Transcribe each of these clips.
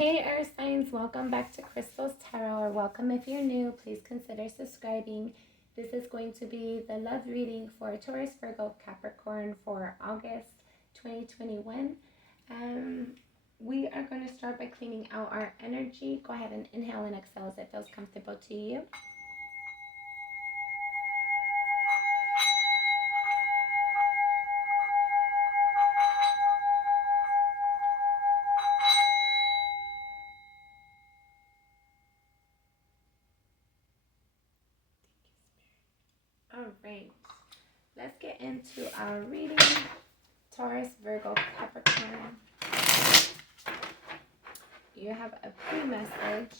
Hey Earth Signs, welcome back to Crystal's Tarot, or welcome if you're new. Please consider subscribing. This is going to be the love reading for Taurus, Virgo, Capricorn for August 2021. We are going to start by cleaning out our energy. Go ahead and inhale and exhale as it feels comfortable to you. All right, let's get into our reading. Taurus, Virgo, Capricorn. You have a pre-message.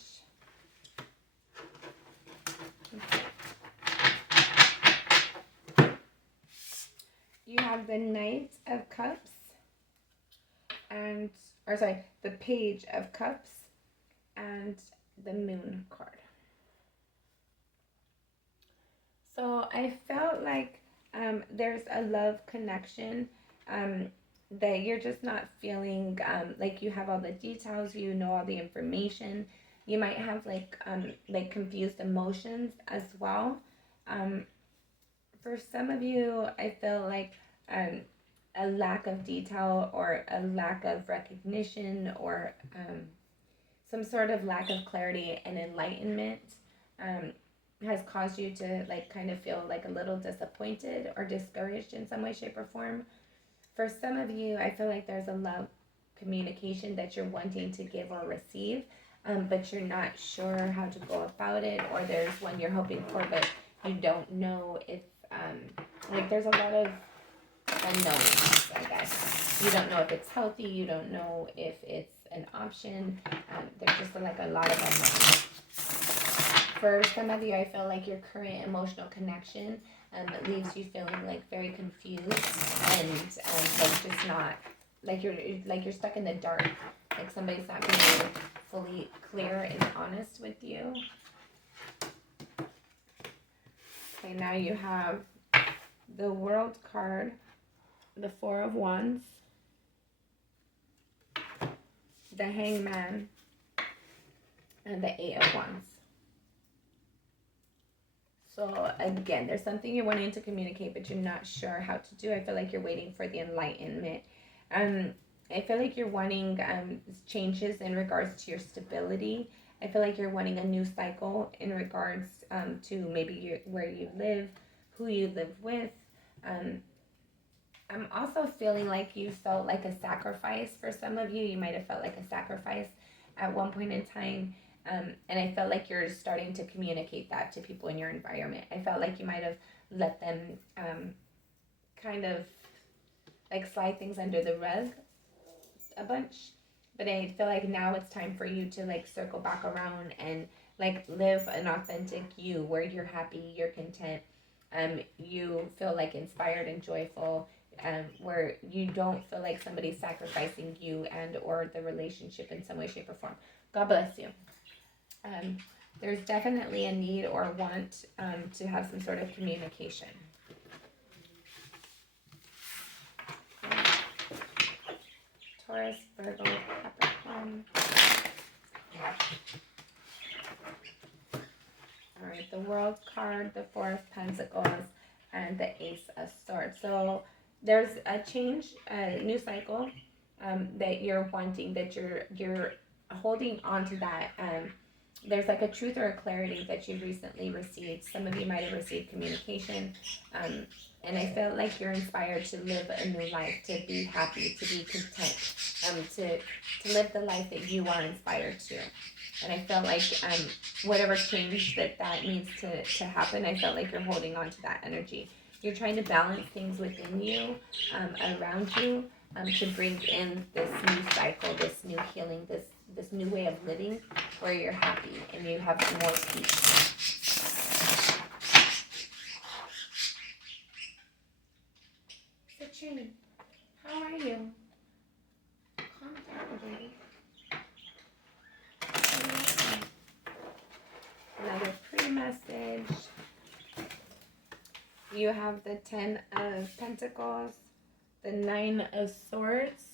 You have the Knight of Cups the Page of Cups and the Moon card. So I felt like there's a love connection that you're just not feeling like you have all the details, you know all the information. You might have like confused emotions as well. For some of you, I feel like a lack of detail or a lack of recognition or some sort of lack of clarity and enlightenment has caused you to kind of feel like a little disappointed or discouraged in some way, shape, or form. For some of you, I feel like there's a love communication that you're wanting to give or receive, but you're not sure how to go about it, or there's one you're hoping for, but you don't know if, there's a lot of unknowns, I guess. You don't know if it's healthy, you don't know if it's an option. There's just a lot of unknowns. For some of you, I feel like your current emotional connection leaves you feeling very confused and just not you're stuck in the dark. Like somebody's not being fully clear and honest with you. Okay, now you have the World card, the Four of Wands, the Hangman, and the Eight of Wands. So again, there's something you're wanting to communicate, but you're not sure how to do. I feel like you're waiting for the enlightenment. I feel like you're wanting changes in regards to your stability. I feel like you're wanting a new cycle in regards to maybe where you live, who you live with. I'm also feeling like you felt like a sacrifice. For some of you, you might have felt like a sacrifice at one point in time. And I felt like you're starting to communicate that to people in your environment. I felt like you might have let them kind of slide things under the rug a bunch. But I feel like now it's time for you to circle back around and live an authentic you, where you're happy, you're content, you feel inspired and joyful, where you don't feel like somebody's sacrificing you and or the relationship in some way, shape, or form. God bless you. There's definitely a need or want to have some sort of communication. Taurus, Virgo, Capricorn. All right, the World card, the Four of Pentacles, and the Ace of Swords. So there's a change, a new cycle that you're wanting, that you're holding on to that. There's a truth or a clarity that you've recently received. Some of you might have received communication. And I feel like you're inspired to live a new life, to be happy, to be content, to live the life that you are inspired to. And I felt like whatever change that needs to happen, I felt like you're holding on to that energy. You're trying to balance things within you, around you, to bring in this new cycle, this new healing, this new way of living where you're happy and you have more peace. Citrine, how are you? Calm down, baby. Another pre-message. You have the Ten of Pentacles, the Nine of Swords,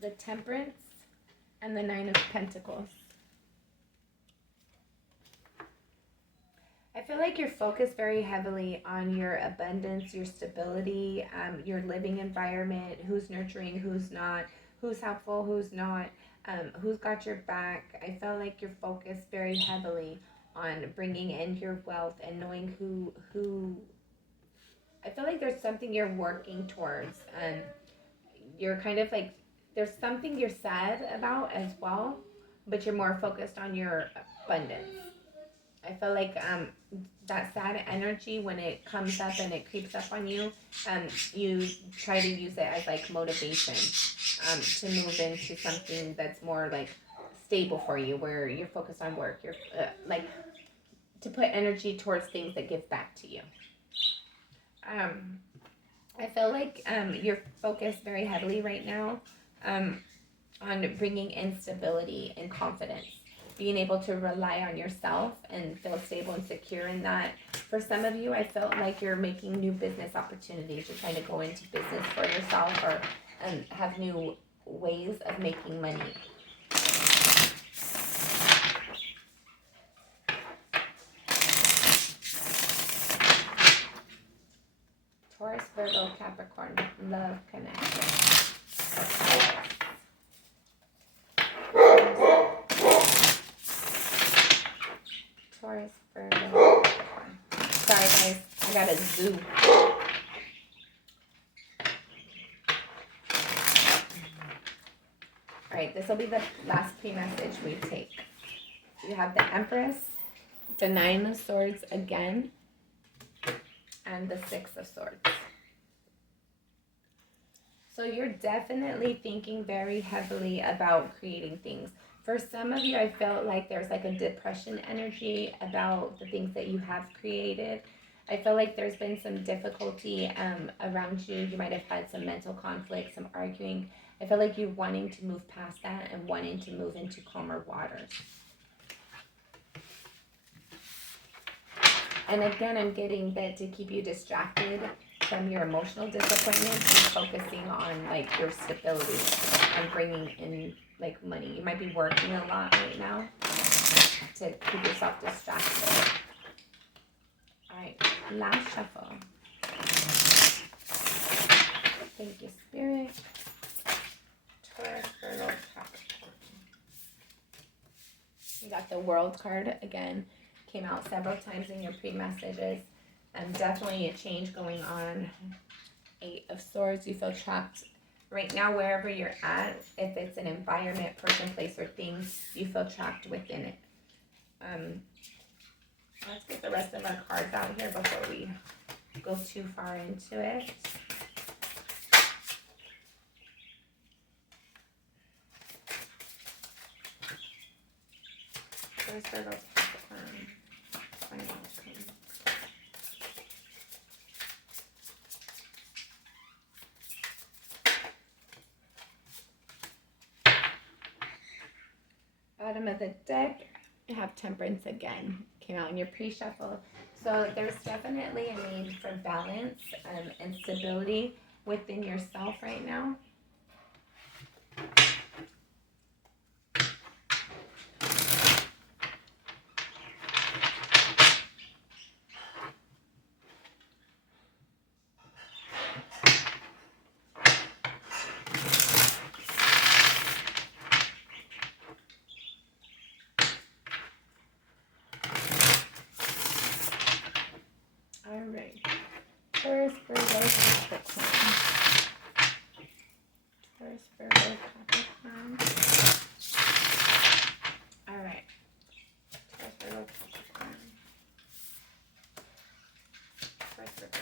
the Temperance, and the Nine of Pentacles. I feel like you're focused very heavily on your abundance, your stability, your living environment, who's nurturing, who's not, who's helpful, who's not, who's got your back. I feel like you're focused very heavily on bringing in your wealth and knowing who. I feel like there's something you're working towards, and you're kind of like, there's something you're sad about as well, but you're more focused on your abundance. I feel like that sad energy, when it comes up and it creeps up on you, you try to use it as like motivation to move into something that's more like stable for you, where you're focused on work. You're like to put energy towards things that give back to you. I feel like you're focused very heavily right now on bringing in stability and confidence, being able to rely on yourself and feel stable and secure in that. For some of you, I felt like you're making new business opportunities. You're trying to go into business for yourself, or have new ways of making money. Taurus, Virgo, Capricorn, love connection. Taurus, Virgo, Capricorn. Sorry guys, I got a zoo. Alright, this will be the last pre-message we take. You have the Empress, the Nine of Swords again, and the Six of Swords. So you're definitely thinking very heavily about creating things. For some of you, I felt like there's like a depression energy about the things that you have created. I feel like there's been some difficulty around you. You might have had some mental conflict, some arguing. I feel like you're wanting to move past that and wanting to move into calmer waters. And again, I'm getting that to keep you distracted from your emotional disappointment, and focusing on like your stability and bringing in like money. You might be working a lot right now to keep yourself distracted. All right, last shuffle. Thank you, Spirit. Taurus, Virgo, Capricorn. You got the World card again. Came out several times in your pre-messages. Definitely a change going on. Eight of Swords. You feel trapped right now wherever you're at. If it's an environment, person, place, or thing, you feel trapped within it. Let's get the rest of our cards out here before we go too far into it. Taurus, Virgo, Capricorn. Bottom of the deck, you have Temperance again. Came out in your pre-shuffle. So there's definitely a need for balance and stability within yourself right now. Alright, Taurus, Virgo, Capricorn. Taurus, Virgo, Capricorn. Alright, Taurus, Virgo, Capricorn. Taurus, Virgo,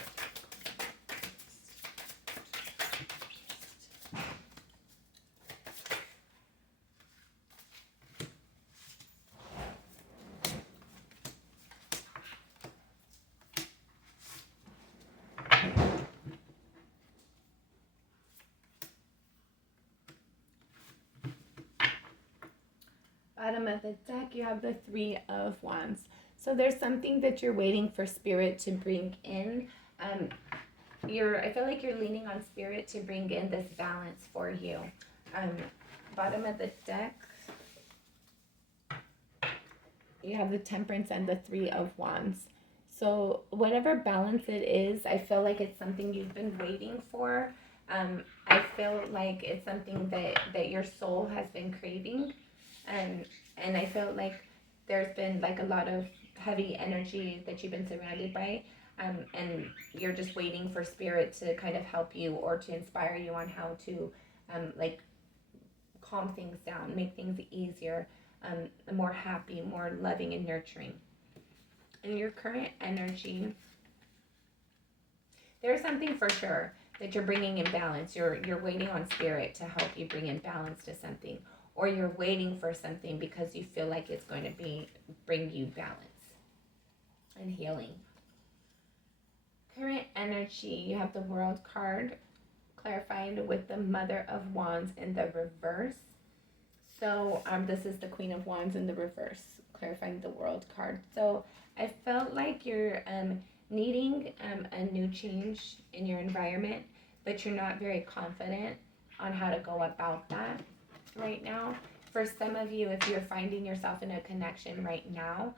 bottom of the deck, you have the Three of Wands. So there's something that you're waiting for Spirit to bring in. I feel like you're leaning on Spirit to bring in this balance for you. Um, Bottom of the deck, you have the Temperance and the Three of Wands. So whatever balance it is, I feel like it's something you've been waiting for. I feel like it's something that your soul has been craving, and I feel like there's been like a lot of heavy energy that you've been surrounded by, and you're just waiting for spirit to kind of help you or to inspire you on how to, like calm things down, make things easier, more happy, more loving and nurturing. In your current energy, there's something for sure that you're bringing in balance. You're waiting on spirit to help you bring in balance to something, or you're waiting for something because you feel like it's going to bring you balance and healing. Current energy, you have the World card clarified with the Mother of Wands in the reverse. So this is the Queen of Wands in the reverse, clarifying the World card. So I felt like you're needing a new change in your environment, but you're not very confident on how to go about that right now. For some of you, if you're finding yourself in a connection right now,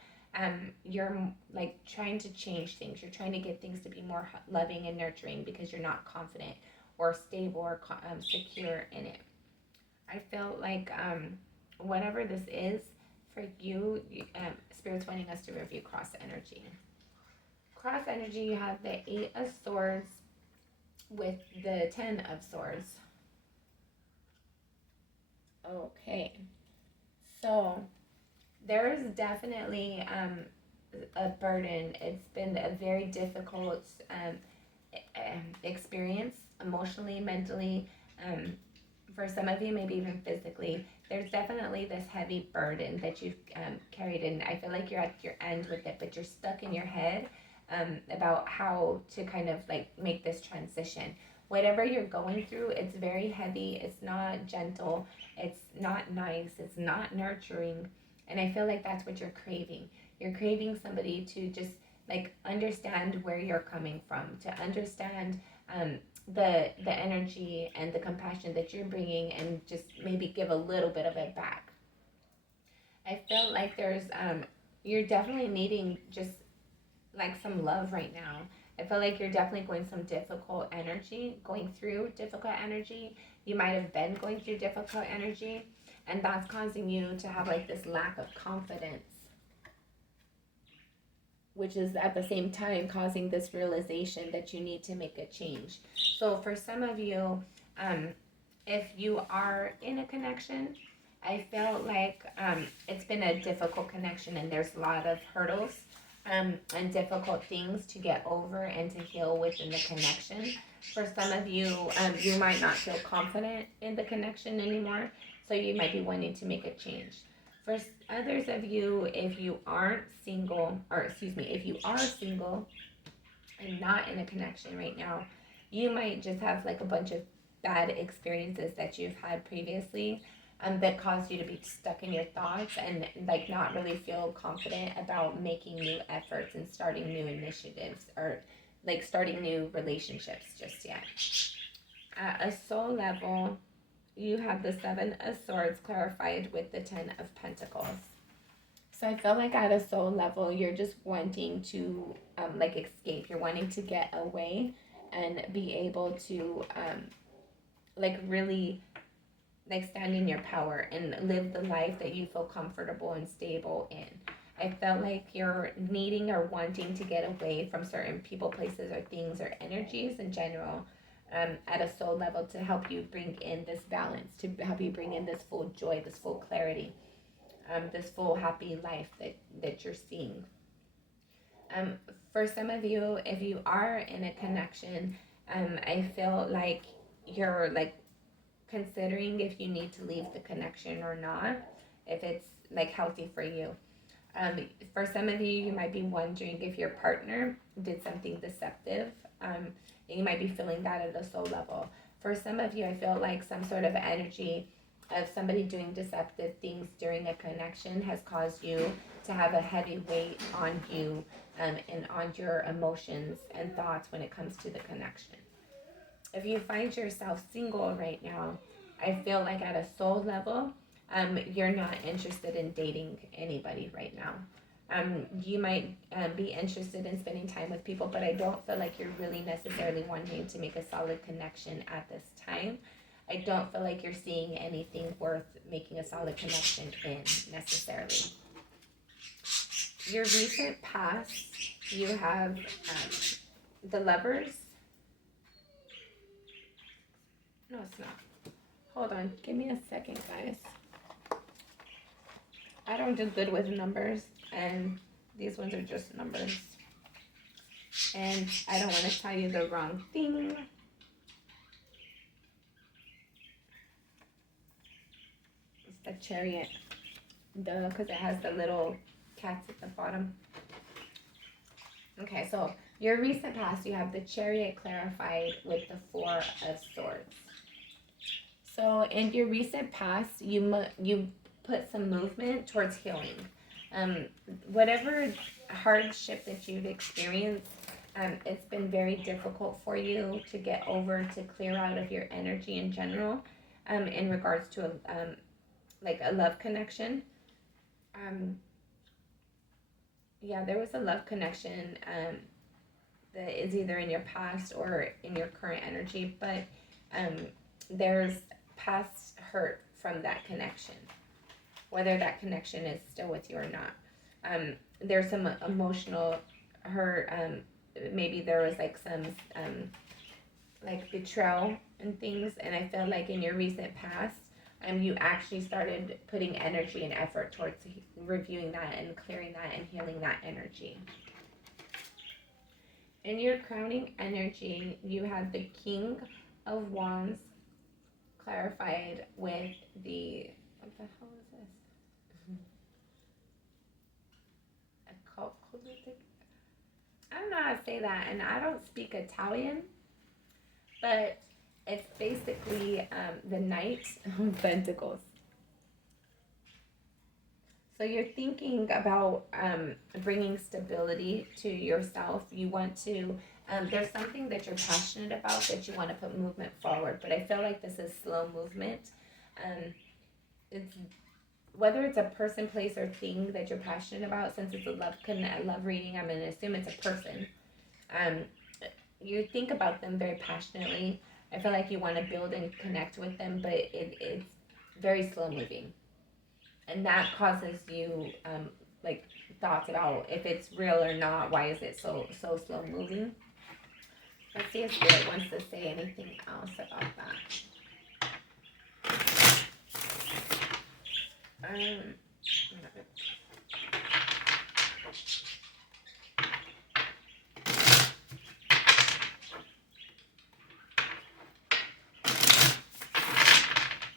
you're like trying to change things. You're trying to get things to be more loving and nurturing because you're not confident or stable or secure in it. I feel like whatever this is for you, Spirit's wanting us to review cross energy. Cross energy, you have the Eight of Swords with the Ten of Swords. Okay, so there is definitely a burden. It's been a very difficult experience emotionally, mentally, for some of you, maybe even physically. There's definitely this heavy burden that you've carried in. I feel like you're at your end with it, but you're stuck in your head about how to kind of like make this transition. Whatever you're going through, it's very heavy. It's not gentle. It's not nice. It's not nurturing. And I feel like that's what you're craving. You're craving somebody to just like understand where you're coming from, to understand the energy and the compassion that you're bringing, and just maybe give a little bit of it back. I feel like there's you're definitely needing just like some love right now. I feel like you're definitely going through difficult energy. You might have been going through difficult energy, and that's causing you to have like this lack of confidence, which is at the same time causing this realization that you need to make a change. So for some of you, if you are in a connection, I feel like it's been a difficult connection, and there's a lot of hurdles and difficult things to get over and to heal within the connection. For some of you, you might not feel confident in the connection anymore, so you might be wanting to make a change. For others of you, if you aren't single, or excuse me, if you are single and not in a connection right now, you might just have like a bunch of bad experiences that you've had previously, that cause you to be stuck in your thoughts and like not really feel confident about making new efforts and starting new initiatives, or like starting new relationships just yet. At a soul level, you have the Seven of Swords clarified with the Ten of Pentacles. So I feel like at a soul level, you're just wanting to like escape. You're wanting to get away and be able to like really like stand in your power and live the life that you feel comfortable and stable in. I felt like you're needing or wanting to get away from certain people, places, or things, or energies in general, at a soul level, to help you bring in this balance, to help you bring in this full joy, this full clarity, this full happy life that you're seeing. For some of you, if you are in a connection, I feel like you're like considering if you need to leave the connection or not, if it's like healthy for you. For some of you, you might be wondering if your partner did something deceptive. And you might be feeling that at a soul level. For some of you, I feel like some sort of energy of somebody doing deceptive things during a connection has caused you to have a heavy weight on you, and on your emotions and thoughts when it comes to the connection. If you find yourself single right now, I feel like at a soul level, you're not interested in dating anybody right now. You might be interested in spending time with people, but I don't feel like you're really necessarily wanting to make a solid connection at this time. I don't feel like you're seeing anything worth making a solid connection in necessarily. Your recent past, you have the Lovers. No, it's not. Hold on. Give me a second, guys. I don't do good with numbers, and these ones are just numbers. And I don't want to tell you the wrong thing. It's the Chariot. Because it has the little cats at the bottom. Okay, so your recent past, you have the Chariot clarified with the Four of Swords. So in your recent past, you put some movement towards healing. Whatever hardship that you've experienced, it's been very difficult for you to get over, to clear out of your energy in general, in regards to like a love connection. Yeah, there was a love connection that is either in your past or in your current energy, but there's past hurt from that connection, whether that connection is still with you or not. There's some emotional hurt. Maybe there was like some like betrayal and things, and I feel like in your recent past, you actually started putting energy and effort towards reviewing that and clearing that and healing that energy. In your crowning energy, you have the King of Wands clarified with the, what the hell is this? I don't know how to say that, and I don't speak Italian, but it's basically the Knight of Pentacles. So you're thinking about bringing stability to yourself. You want to, there's something that you're passionate about that you want to put movement forward, but I feel like this is slow movement. It's whether it's a person, place, or thing that you're passionate about. Since it's a love reading, I'm going to assume it's a person. You think about them very passionately. I feel like you want to build and connect with them, but it's very slow moving. And that causes you like thoughts about if it's real or not. Why is it so slow moving? Let's see if Spirit wants to say anything else about that.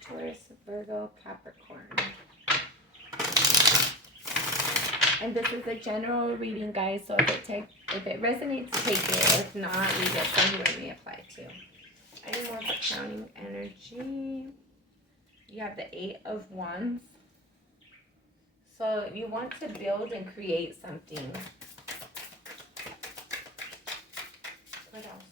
Taurus, Virgo, Capricorn. And this is a general reading, guys, so if it resonates, take it. If not, leave it for whoever you apply it to. Any more crowning energy? You have the Eight of Wands. So you want to build and create something. What else?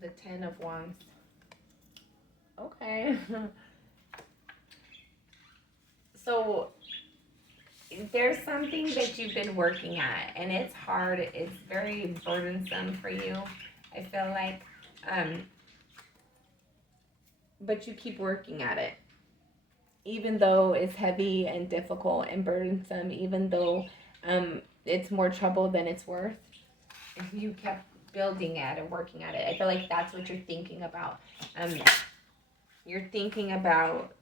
The Ten of Wands. Okay. So there's something that you've been working at, and it's hard. It's very burdensome for you, I feel like. But you keep working at it. Even though it's heavy and difficult and burdensome, even though it's more trouble than it's worth, you kept building at it, working at it. I feel like that's what you're thinking about. You're thinking about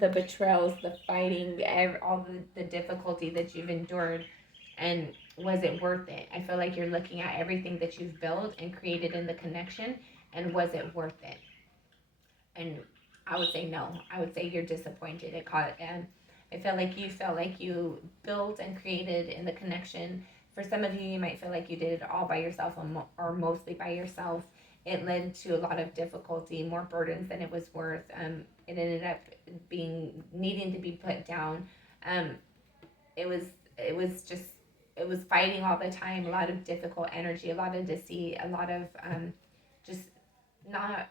the betrayals, the fighting, all the difficulty that you've endured, and was it worth it? I feel like you're looking at everything that you've built and created in the connection, and was it worth it? And I would say no. I would say you're disappointed. And I felt like you built and created in the connection. For some of you, you might feel like you did it all by yourself or mostly by yourself. It led to a lot of difficulty, more burdens than it was worth. It ended up needing to be put down. It was just it was fighting all the time, a lot of difficult energy, a lot of deceit, a lot of just not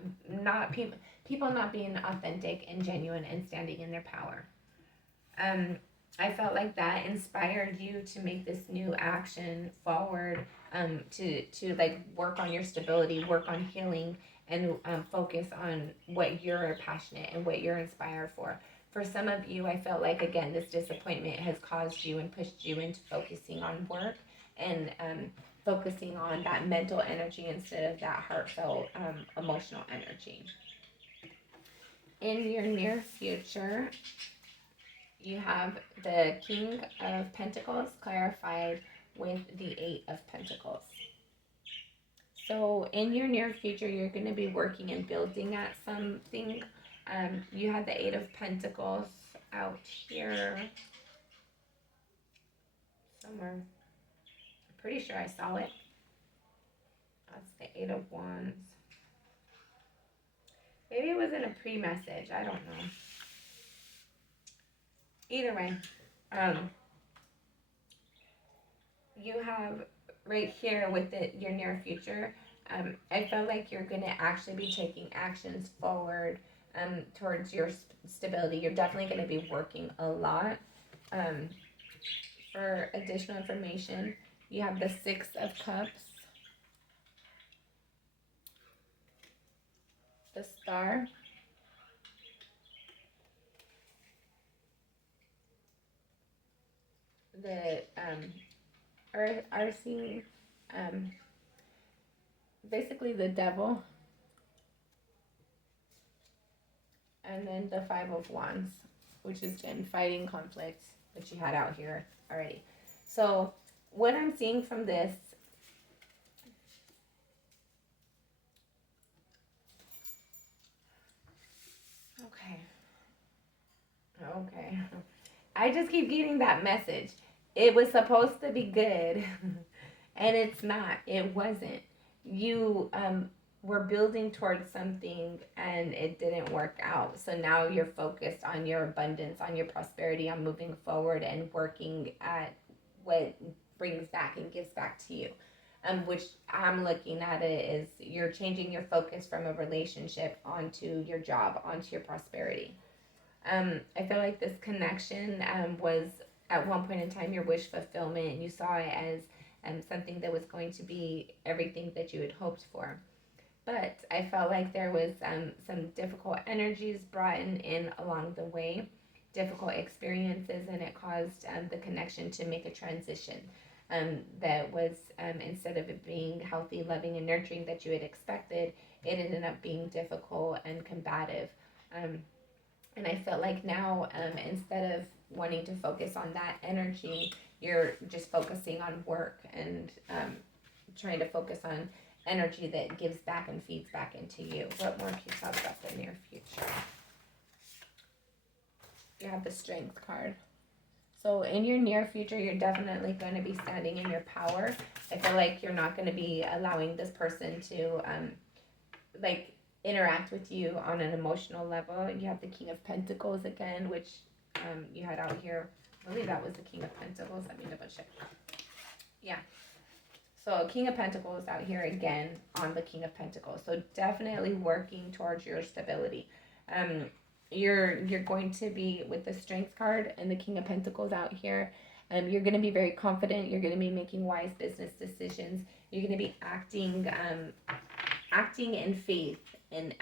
people not being authentic and genuine and standing in their power. I felt like that inspired you to make this new action forward, to like work on your stability, work on healing, and focus on what you're passionate and what you're inspired for. For some of you, I felt like, again, this disappointment has caused you and pushed you into focusing on work and focusing on that mental energy instead of that heartfelt, emotional energy. In your near future, you have the King of Pentacles clarified with the Eight of Pentacles. So in your near future, you're going to be working and building at something. You had the Eight of Pentacles out here somewhere. I'm pretty sure I saw it. That's the Eight of Wands. Maybe it was in a pre-message. I don't know. Either way, you have right here with your near future. I feel like you're going to actually be taking actions forward towards your stability. You're definitely going to be working a lot. For additional information, you have the Six of Cups, the Star, the are seeing basically the Devil, and then the Five of Wands, which has been fighting conflict that you had out here already. So what I'm seeing from this, okay, I just keep getting that message. It was supposed to be good, and it's not. It wasn't. You were building towards something, and it didn't work out. So now you're focused on your abundance, on your prosperity, on moving forward and working at what brings back and gives back to you. Which I'm looking at it is you're changing your focus from a relationship onto your job, onto your prosperity. I feel like this connection was at one point in time your wish fulfillment, and you saw it as something that was going to be everything that you had hoped for. But I felt like there was some difficult energies brought in along the way, difficult experiences, and it caused the connection to make a transition. That was, instead of it being healthy, loving, and nurturing that you had expected, it ended up being difficult and combative. And I felt like now, instead of wanting to focus on that energy, you're just focusing on work and trying to focus on energy that gives back and feeds back into you. What more can you talk about the near future? You have the Strength card. So in your near future, you're definitely going to be standing in your power. I feel like you're not going to be allowing this person to interact with you on an emotional level. You have the King of Pentacles again, which you had out here. I believe that was the King of Pentacles. Let me double check. Yeah. So King of Pentacles out here again on the King of Pentacles. So definitely working towards your stability. You're going to be with the Strength card and the King of Pentacles out here. You're going to be very confident. You're going to be making wise business decisions. You're going to be acting in faith and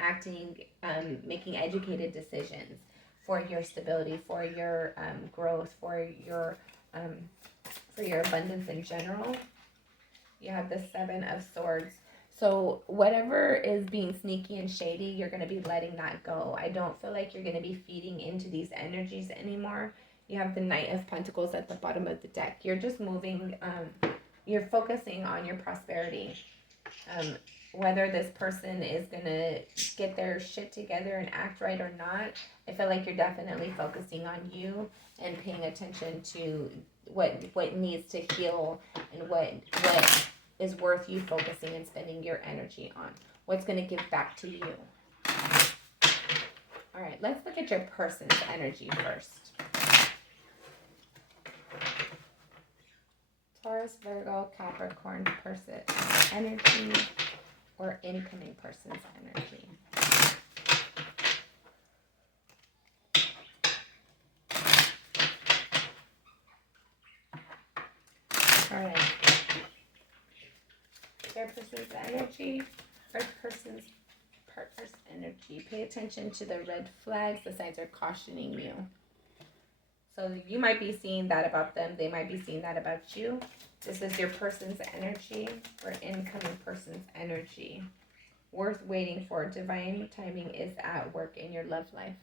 making educated decisions for your stability, for your growth, for your abundance in general. You have the Seven of Swords. So whatever is being sneaky and shady, you're going to be letting that go. I don't feel like you're going to be feeding into these energies anymore. You have the Knight of Pentacles at the bottom of the deck. You're just moving, you're focusing on your prosperity. Whether this person is going to get their shit together and act right or not, I feel like you're definitely focusing on you and paying attention to what needs to heal and what is worth you focusing and spending your energy on. What's going to give back to you. All right, let's look at your person's energy first. Taurus, Virgo, Capricorn person energy or incoming person's energy. All right. Their person's energy, or person's partner's energy. Pay attention to the red flags. The signs are cautioning you. So you might be seeing that about them. They might be seeing that about you. This is your person's energy or incoming person's energy. Worth waiting for. Divine timing is at work in your love life.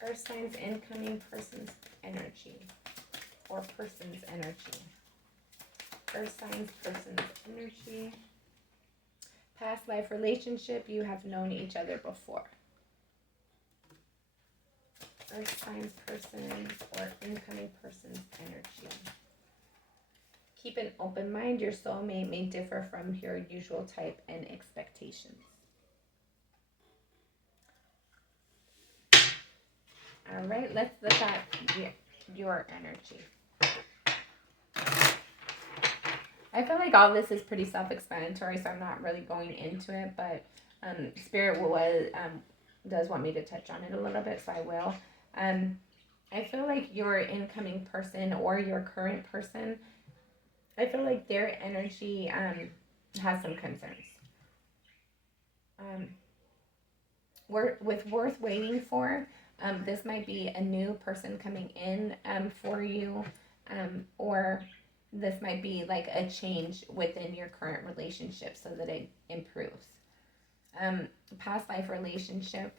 Earth signs incoming person's energy or person's energy. Earth signs person's energy. Past life relationship, you have known each other before. Earth signs person's or incoming person's energy. Keep an open mind. Your soulmate may differ from your usual type and expectations. All right, let's look at your energy. I feel like all this is pretty self-explanatory, so I'm not really going into it, but Spirit does want me to touch on it a little bit, so I will. I feel like your incoming person or your current person, I feel like their energy has some concerns. With worth waiting for, this might be a new person coming in for you, or this might be like a change within your current relationship so that it improves. Past life relationship,